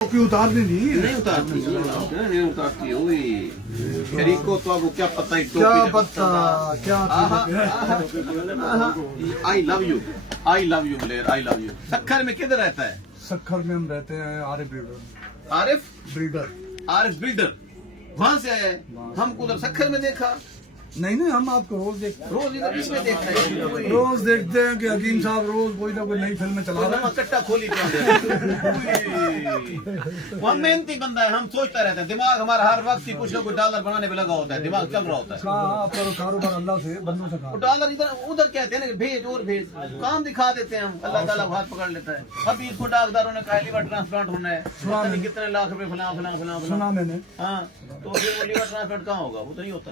टोपी उतारनी नहीं उतारती वही शरीको तो आपको क्या पता है क्या पता क्या I love you Blair I love you. Sukkur में किधर रहता है? सक्खर में हम रहते हैं आरिफ बिल्डर। आरिफ बिल्डर वहाँ से आया है। हमको उधर सक्खर में देखा नहीं हम आपको रोज देखते हैं। रोज इधर इसमें देखते हैं रोज देखते हैं कि हकीम साहब रोज कोई ना कोई नई फिल्म चला रहे हैं। कट्टा खोली वो मेहनती बंदा है। हम सोचता रहते हैं, दिमाग हमारा हर वक्त ही कुछ ना कुछ डॉलर बनाने में लगा होता है, दिमाग चल रहा होता है। पर कारोबार अल्लाह से बंदों से कहा डॉलर इधर उधर कहते हैं ना, भेज और भेज, काम दिखा देते हैं हम, अल्लाह ताला हाथ पकड़ लेता है। अभी इसको डाकदारों ने कहा लिवर ट्रांसप्लांट होना है, पता नहीं कितने लाख रुपए फलां सुना मैंने। हाँ, तो फिर वो लिवर ट्रांसप्लांट कहाँ होगा? वो तो नहीं होता।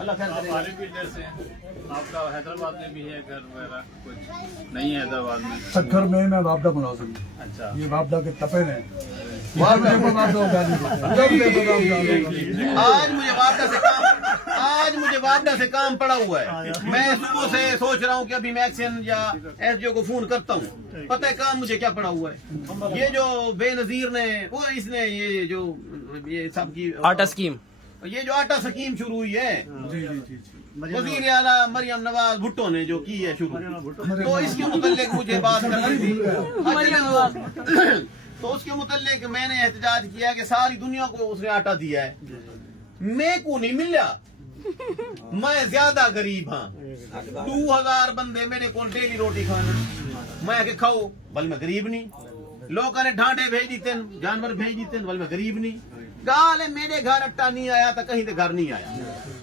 अल्लाह खैर करेगा। जैसे आपका हैदराबाद में भी है घर वगैरह कुछ नहीं है हैदराबाद में? सक्खर में मैं वापडा मुलाजिम हूँ। अच्छा, ये वापडा के तपे हैं। आज मुझे वापडा से काम पड़ा हुआ है। मैं सुबह से सोच रहा हूँ कि अभी मैं एक्शन या एसडीओ को फोन करता हूँ। पता है काम मुझे क्या पड़ा हुआ है? ये जो बेनजीर ने वो इसने ये सब की आटा स्कीम, ये जो आटा स्कीम शुरू हुई है, जी वजीर आला मरियम नवाज भुट्टो ने जो की है शुरू, तो इसके मुतल्लिक मुझे बात करनी थी। तो उसके मुतल्लिक मैंने एहतजाज किया कि सारी दुनिया को उसने आटा दिया है, मैं को नहीं मिला। मैं ज्यादा गरीब हाँ, 2000 बंदे मैंने कौन डेली रोटी खाना, मैं के खाओ बल मैं गरीब नहीं। लोगों ने ढांडे भेज दीते, जानवर भेज दीते, बल मैं गरीब नहीं। गाल है मेरे घर अट्टा नहीं आया तो कहीं तो घर नहीं आया।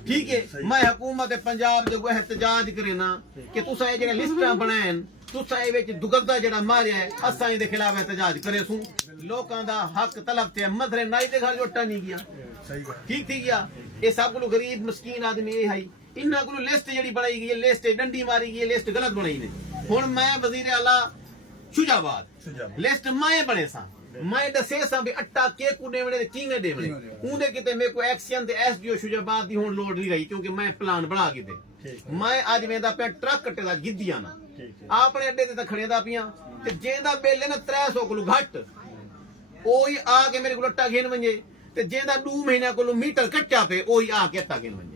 ठीक है, मैं हुकूमत पंजाब जो एहतजाज करे ना कि तुसा ये जेड़ा लिस्टां बनाएन, तुसा ये विच दुगरदा जेड़ा मारिया है, असां इहदे खिलाफ एहतजाज करे सूं। लोकां दा हक तलब ते मदरे नाई दे घर जो अट्टा नहीं गया, ठीक थी गया। ये सब को गरीब मस्कीन आदमी ये है, इन्हां को लिस्ट जेड़ी बनाई गई है, लिस्ट डंडी मारी गई है, लिस्ट गलत बनाई ने। हुण मैं वजीर आला शुजाबाद लिस्ट मैं बने सा, मैं दसे सा भी अट्टा के को देवणे ते किने देवणे उंदे किते मेरे को एक्शन ते एसडीओ शुजाबाद दी हुण लोड नहीं रही, क्योंकि मैं प्लान बना के दे। मैं आज मेरा पे ट्रक कट्टे दा गिद्दियां ना अपने अड्डे ते खड़े दा पियां ते जेंदा बिल है ना 300 किलो घट ओही आके मेरे को अट्टा घेन वंजे ते जेंदा 2 महीना को मीटर कट्टा पे ओही आके अट्टा घेन वंजे,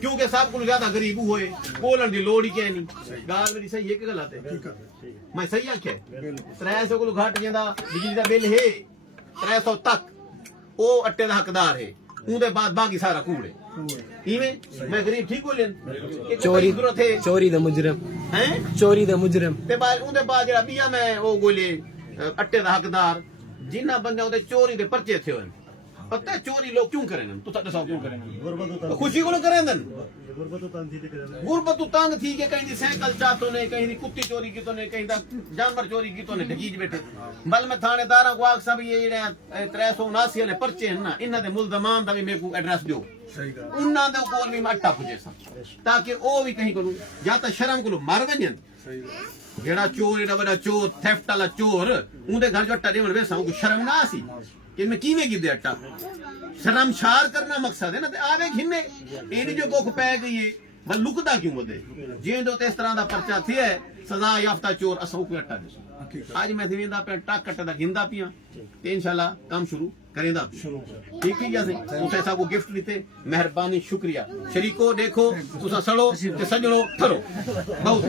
क्योंकि सब को ज्यादा गरीब हुए बोलन दी लोड़ ही क्या नहीं। गाल मेरी सही है कि गलत है? मैं सही आख्या 300 किलो घट जेंदा बिजली दा बिल है 300 तक ओ अट्टे दा हकदार है, उनदे बाद बाकी सारा कूड़े इवें। मैं गरीब ठीक बोले चोरी दा मुजरम हैं, चोरी दा मुजरम ते बाद उनदे बाद जेड़ा बिया मैं ओ गोले अट्टे दा हकदार जिन्ना बंदे ओदे चोरी दे पर्चे थे। पता है चोरी लोग क्यों करें? तो दसो क्यों करें? खुशी को करें गुरबत तंग थी के कहीं साइकिल चातो ने, कहीं कुत्ती चोरी की तो ने, कहीं जानवर चोरी की तो ने ढकीज बैठे। बल मैं थानेदार को आख सब ये 379 वाले पर्चे हैं ना, इन्हां दे मुलजमान दा भी मेरे को एड्रेस दो, उन्हां दे कोल भी मैं अट्टा पुजे सा, ताकि ओ भी कहीं को या तो शर्म को मर वजन। जेड़ा चोर एडा बड़ा चोर थेफ्ट वाला चोर उनके घर जो अट्टा देवन वैसा को शर्म ना आसी कि मैं किवें गिदे अट्टा। शर्मशार करना मकसद है ना, ते आवे घिने एनी जो भुख पै गई है बल लुकदा क्यों वदे जेंदो ते इस तरह दा पर्चा थी है सजा याफ्ता चोर असो को अट्टा दे। आज मैं थींदा पे टक कट्टा दा गिंदा पिया ते इंशाल्लाह काम शुरू करेंदा। ठीक है जैसे उसे सब को गिफ्ट देते, मेहरबानी शुक्रिया। शरीको देखो तुसा सड़ो ते सजणो थरो बहुत